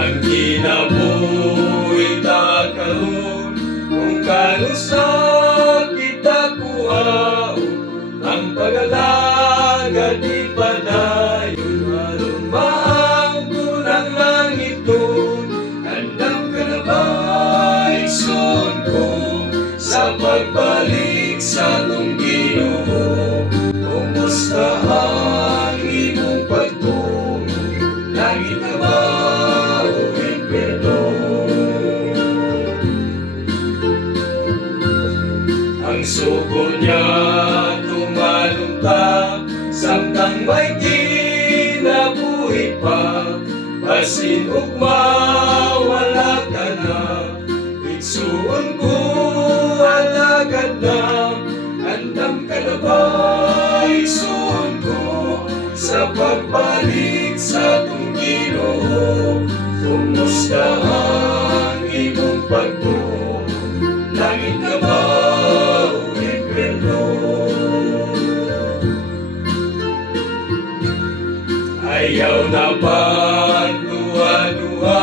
Ang kinabuhi karon kung kanusa kita kuhaon, ang pag-alaga di padayon aron maangkon ang langiton. Handam ka na ba igsoon ko sa pagbalik sa atong Ginoo? Kumusta ang imong pagtuo? Langit ka ba o impierno? Ang sugo niya tumalunta samtang may kinabuhi pa, basin ug mawala ka na. Igsuon ko alagad na, andam ka na ba igsuon ko sa pagbalik sa atong Ginoo? Kumusta ang imong pagtuo? Langit ka ba o impierno? Ayaw na pagduwa-duwa,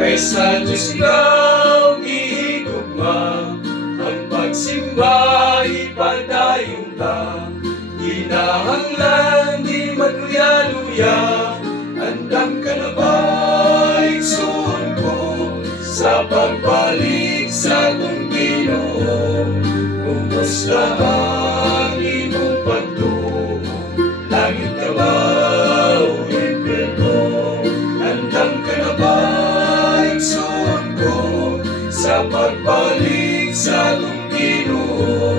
kaysa Diyos ikaw gihigugma. Ang pagsimba ipadayon ta, kinahanglan di magluya-luya. Andam ka na ba igsuon ko sa pagbalik sa atong Ginoo? Kumusta ang imong pagtuo? Langit ka ba o impierno? Andam ka na ba igsuon ko sa pagbalik sa atong Ginoo?